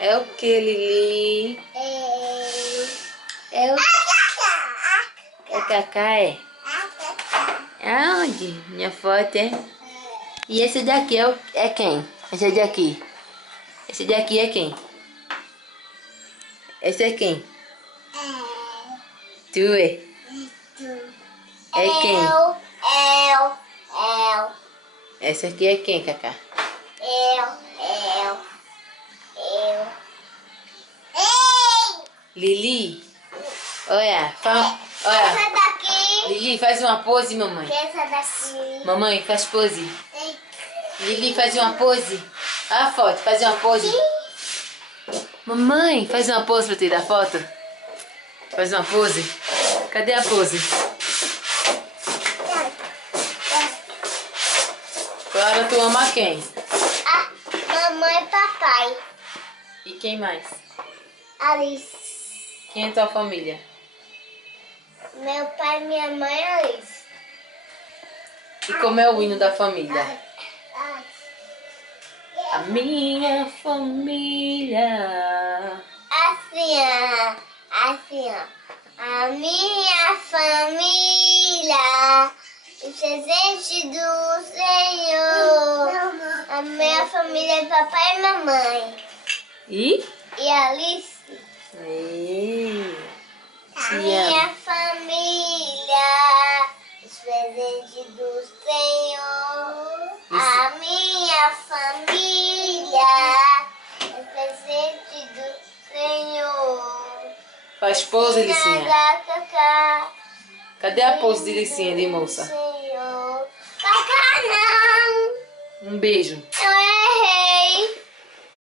É o que, Lili? É o... É Cacá, é? Aonde? Minha foto, é? E esse daqui é quem? Esse daqui. Esse daqui é quem? Esse é quem? Tu é? É quem? Esse aqui é quem, Cacá? Lili, olha, olha. Essa daqui. Lili, faz uma pose, mamãe. Essa daqui. Mamãe, faz pose. Lili, faz uma pose. Olha a foto, faz uma pose. Mamãe, faz uma pose pra tirar foto. Faz uma pose. Cadê a pose? Clara, tu ama quem? Mamãe e papai. E quem mais? Alice. Quem é tua família? Meu pai, minha mãe, Alice. E como é o hino da família? A minha família. Assim, ó. Assim, ó. A minha família, o presente do Senhor. A minha família é papai e mamãe. E? E Alice. A minha família, os presentes do Senhor. A minha família, os presentes do Senhor. Faz pose, Licinha. Cadê a pose de Licinha, de moça? Senhor. Cacá, não! Um beijo. Eu errei.